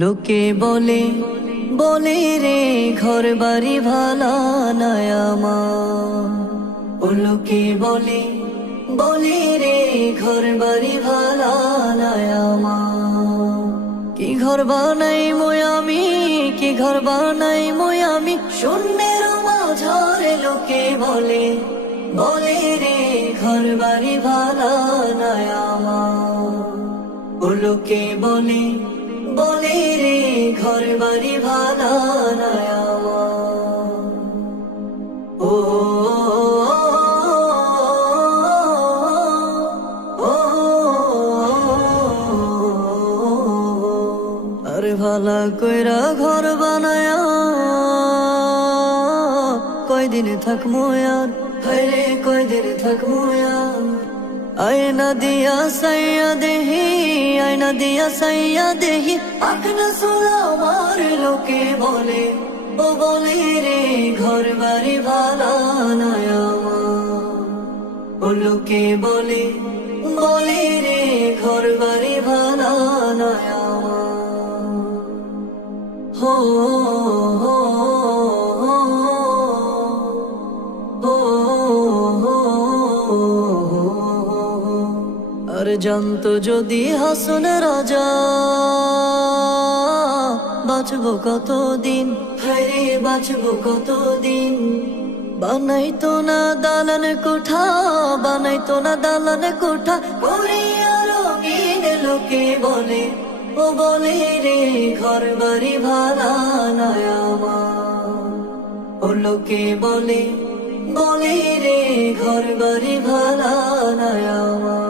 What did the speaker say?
লোকে বলে বলে রে ঘর বাড়ি ভালা নয় আমার। ও লোকে বলে বলে রে ঘর বাড়ি ভালা নয় আমার। কি ঘর বানাই মই আমি, কি ঘর বানাই মই আমি, শূন্যের মাঝারে লোকে বলে বলে রে ঘর বাড়ি ভালা নয় আমার। ও লোকে বলে বলে রে ঘর বাড়ি ভালা নয় আমার। ও আরে ভালা কইরা ঘর বানায়া কয়দিন থাকমু আর, হায়রে কয়দিন থাকমু আর। আয়না দিয়া সাইয়া দেহি, আয়না দিয়া সাইয়া দেহি, আকনা সোলা আমার। লোকে বলে ও বলে রে ঘর বাড়ি ভালা নয় আমার। ও লোকে বলে বলে রে ঘর বাড়ি ভালা নয় আমার। হো হো আর জানতো যদি হাসন রাজা বাঁচবো কতদিন, হায়রে বাঁচবো কতদিন। বানাইতো না দালান কোঠা, বানাইতো না দালান কোঠা, করে আরো গিন। লোকে বলে ও বলে রে ঘর বাড়ি ভালা নয় আমার। ও লোকে বলে বলে রে ঘর বাড়ি ভালা নয় আমার।